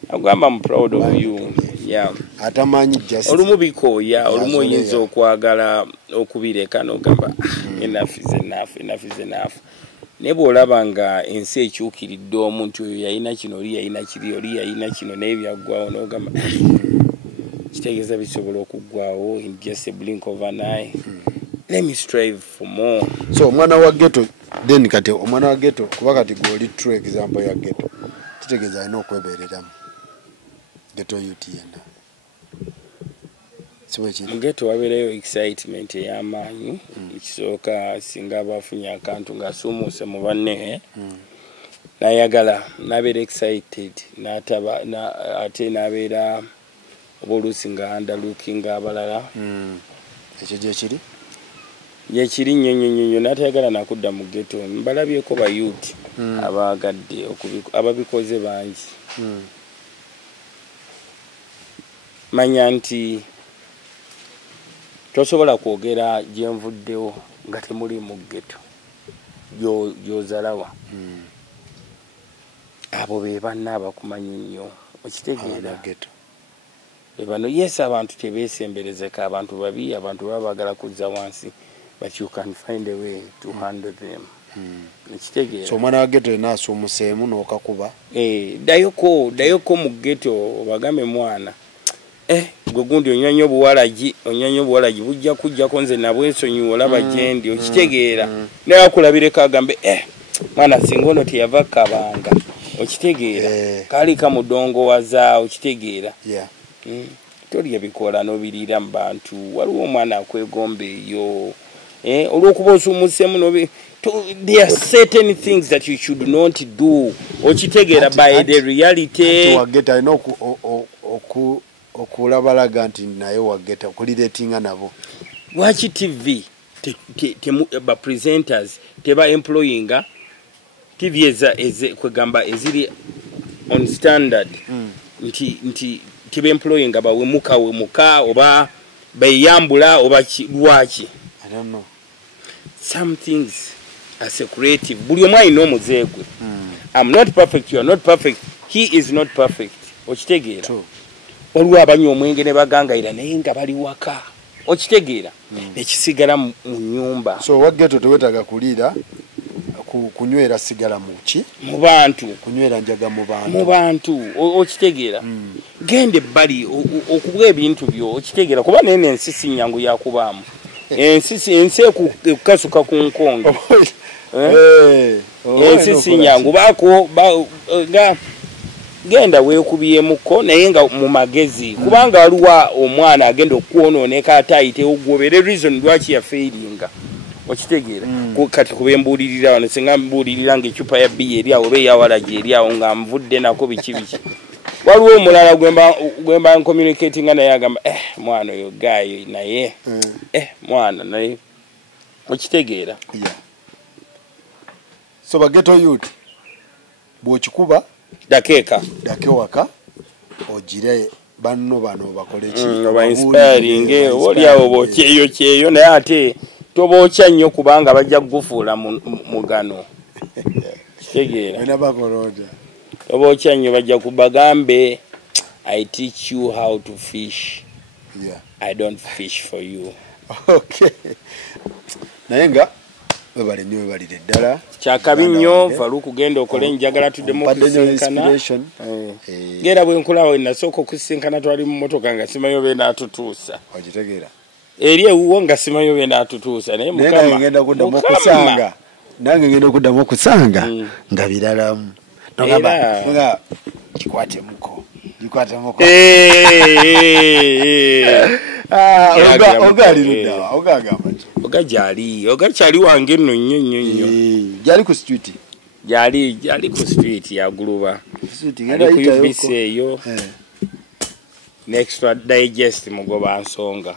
agamba I'm proud of you yeah atamanyi just olumu bikoya olumu oyinza okwagala okubireka n'ogamba enough is enough ne bw'olaba nga ensi ekyukiridde omuntu oyo yalina kino oli yalina kiri oli yalina kino naye byaggwawo n'ogamba kitegeeza bisobola okuggwawo in just a blink of an eye let me strive for more. So omwana wa ghetto then kati omwana wa ghetto kuba kati goli true example ya ghetto kitegeeza alina okwebereramu ghetto youth yenda mu ghetto wabeerayo excitement ey'amaanyi ekisooka singa bafunye akantu ng'asuumuuse mu banne nayagala nabeera excited n'ataba ate nabeera oba oluusi nga underlooking abalala ekyo gyekiri yekiri nnyo natayagala nakudda mu ghetto mbalabyeko ba youth abaagadde ababikoze bangi manya nti tosobola kwogera gye nvuddewo nga temuli mu ghetto gy'ozalawa abo be banna abakumanyi nnyo okitegeera bano yes abantu tebeesemberezeka abantu babi abantu baba bagala kuzza wansi but you can find a way to handle them ekitegeera so omwana wa ghetto naasuumuseemu n'okakuba dayoko mu ghetto obagambe mwana gwe gundi onywanyo obuwalagi bujja kujjako nze nabwesonyiwa olaba gyendi okitegeera naye akulabireko agambe mwana singa ono teyava kabanga okitegeera kaali kamudongowaza okitegeera tolya bikola n'obirira mu bantu waliwo omwana akwegomba eyo olw'okuba osuumussemu nobi there are certain things that you should not do okitegeera by the reality wageta alina okulabalaga nti naye wageta okuliretinga nabo lwaki tv ba presenters teba employinga tv kwegamba eziri on standard nti teba employinga bawemuka oba bayambula oba lwaki I don't know. Some things as a creative buli omwe alina omuzeegwe I'm not perfect, you are not perfect, he is not perfect okitegeera olwo abanywa omwenge ne bagangayira naye nga bali waka okitegeera nekisigala mu nyumba so waggeto tewetaga kuliira kunywera sigala muki mu bantu kunywera njaga mu bantu okitegeera gende bali okubwa ebintu byo okitegeera kuba nene ensisi nyangu yakubaamu ensi ekukasuka ku nkonge ensisi nyangu baako genda weekubyemuko naye nga mu magezi kubanga waliwo omwana agenda okwonooneka ate ayitewo gwobere reason lwaki yafeiringa okitegeera kati kubembuulirira wano singa mbuulirira ng'ecupa ya bbiya eri awo oba eyawalagi eri awo nga nvudde nako biki waliwo omulala gwemba communicatinga naye agamba mwana oyo gayo naye mwana naye okitegeera so bageto youth bw'okikuba dake waka ogire banno bano bakole ki oba inspiring olyawo bokyeyo naye ate tobookya nnyo kubanga bajja kugufuula mugano kitegeera wena bakoloja tobookya nnyo bajja kubagambe I teach you how to fish I don't fish for you okay naye nga webale nnyo webalire ddala kyakabi nnyo valu kugenda okola enjagala tuddemu okusinkana ngera bwe nkulawo nasooka okusinkana twali mu motoka nga simanyi oba enaatutuusa okitegeera eri ewuwo nga simanyi oba enaatutuusa naye mukama ngenda kuddamu okusanga nange ngenda okuddamu okusanga nga biralamu nogamba kikwatemuko oga gyali wange nno nnyo gyali ku street gyali ku street yaguluba ali ku UBC eyo next digest mugoba nsonga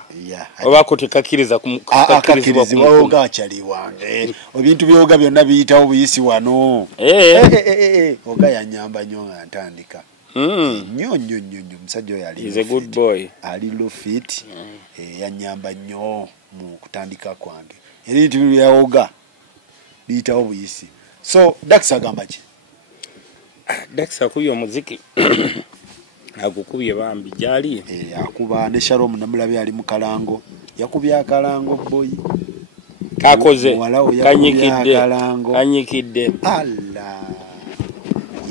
obako tekakkiriza kukakirizibwa oga akyali wange ebintu byoga byonna biyitawo buyisi wano oga yanyamba nnyo nga ntandika nnyo musajja oyo ali low fit yanyamba nnyo mu kutandika kwange ebintu byawoga biyitawo buyisi so Dax agamba ki Dax akubye omuziki agukubye bambi gyali akuba ne Shalom namulabe ali mu kalango yakubye akalango boy kakoze kanyikidde alla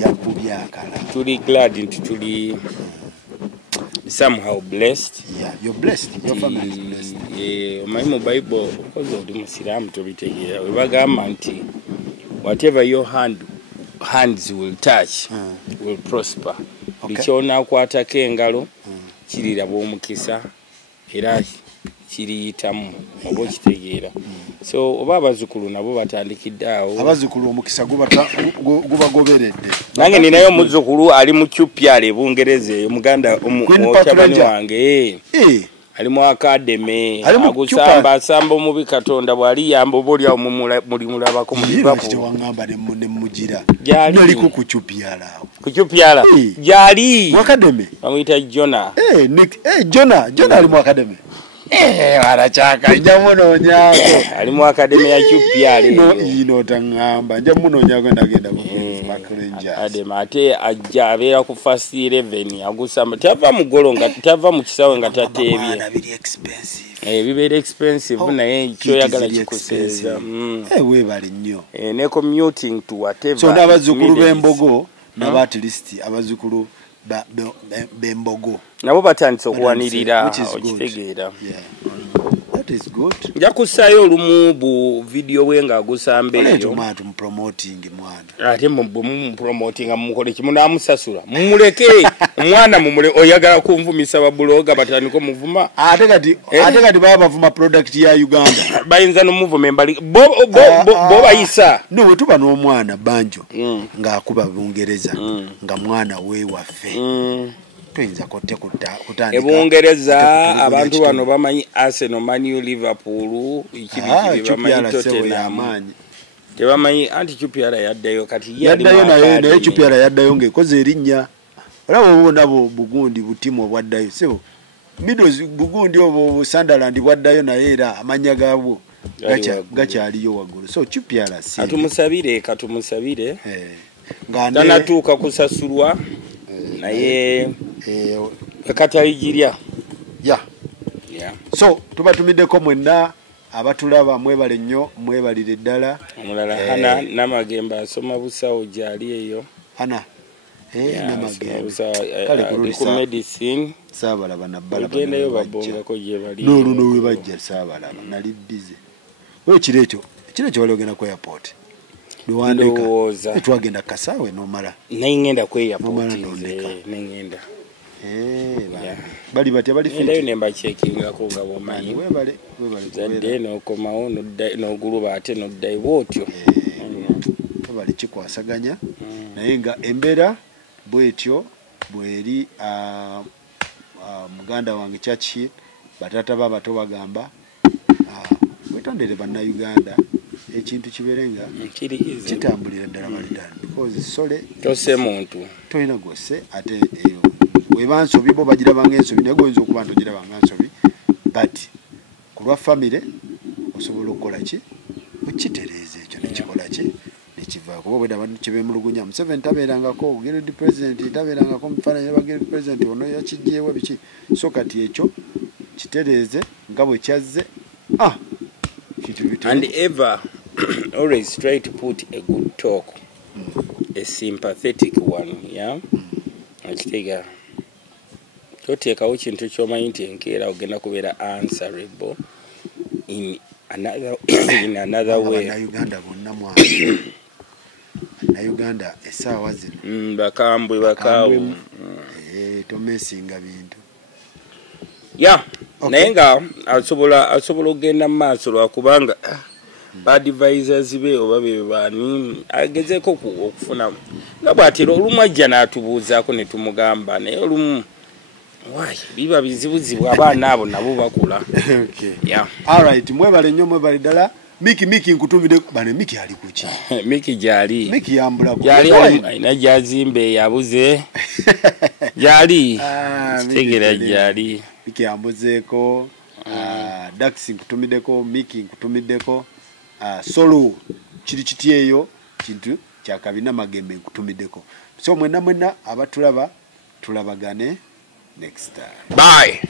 yakubye akalango tuli glad nti tuli somehow blessed you're blessed your family is blessed omanyi mu Bible because oli musiraamu tobitegeera webagamba nti whatever your hands will touch will prosper bikyonaakwatako engalo kiriraba omukisa era kiriyitamu oba okitegeera so oba abazukulu nabo batandikidde awo abazukulu omukisa gubagoberedde nange ninayo omuzukulu ali mu QPR Bungereza eyo muganda omutabani wange ali mu academy agusamba omubi Katonda bwali yamba oba olyawo mulimulabako mulivamugira nali ku QPR gyali mu academy bamuyita Jona ali mu academy arachaka nja munonyako ali mu academy ya QPR ino tangamba nja munonyako ndagenda ku Rangers ate ajja abeera ku first 11 agusamba tava mu golo nga tava mu kisawe nga tatebye bibeera expensive naye kyoyagala kikuseeza we bali nnyo ne commuting to whatever so n'abazukulu b'embogo n'aba at least abazukulu b'embogo nabo batandise okuwanirira okitegeera that is good. Nja kusaayo olumu bu video we nga agusamba eyo promoting mwana ate mu promoting amukole kimunamusasula mumuleke omwana mumule oyagala kunvumisa babuloga batandiko muvuma ate kati baba bavuma product ya Uganda bayinza no muvuma embali bo bayisa no wetuba no mwana banjo nga akuba bungereza nga mwana we waffe tuyinza kote kutandika ebungereza abantu bano bamanyi Arsenal, Man U, Liverpool ikibiki bamanyi Tottenham tebamanyi anti Chupiara yaddayo kati yaddayo naye Chupiara yaddayo ngekoze erinnya olabo nabo Bugundi butimu obwaddayo sebo Middles Bugundi obo Sunderland bwaddayo naye era amanya gaabwo gakyaliyo waggulu so Chupiara si katumusabire ngana tuuka kusasulwa naye katayigirya so tubatumiddeko mwenna abatulaba mwebale nnyo mwebalire ddala omulala Hana Namagemba asoma busawo gyali eyo Hana Namagemba kale ku medicine saabalaba nabbala gendayo babongako gye bali n'oluno we bajja saabalaba nali busy oyo kirekyo wali ogenda ku airport ndowooza twagenda kasaawe nomala nengenda ku airport nengenda bali batya bali fit nemba checkingako nga bomanyi webale zadde nokomawo n'oguluba ate noddayo bwotyo bali kikwasaganya naye nga embeera bwetyo bweri muganda wange Churchill batata babato bagamba wetondere bannayuganda ekintu kiberenga kitambulira ddala balidani because sole tose muntu toyina gose ate eyo webansobi bo bagirabanga ensobi naye goyinza okuba ntogirabanga nsobi but kulwa family osobola okukola ki okitereeza ekyo nekikola ki nekivaako bo bweda kibemulugunya Museveni tabeerangako Guild President tabeerangako mufaananyi ba Guild President ono yakijjeewa biki so kati ekyo kitereeze nga bwe kyazze and ever always try to put a good talk a sympathetic one akitega toteekawo kintu kyomanyi nti enkeera ogenda kubeera answerable in another way Uganda bonna mwana na Uganda esaawa zino bakambwe tomesinga bintu naye nga asobola okugenda mu maaso lwakubanga advisors be oba be baani agezeeko okufuna nga bw'atera olumu ajja n'atubuuzaako ne tumugamba naye olumu biba bizibuzibu abaana abo nabo bakula alright mwebale nnyo mwebale ddala Miki nkutumide bane Miki ali kuki Miki gyali Miki yambula gyali alina gyazimbe yabuze gyali tegera gyali Miki yambuzeeko Dax nkutumideko Miki nkutumideko solo kiri kiti eyo kintu kyakabina Magembe nkutumideko so mwenna abatulaba tulabagane next time bye.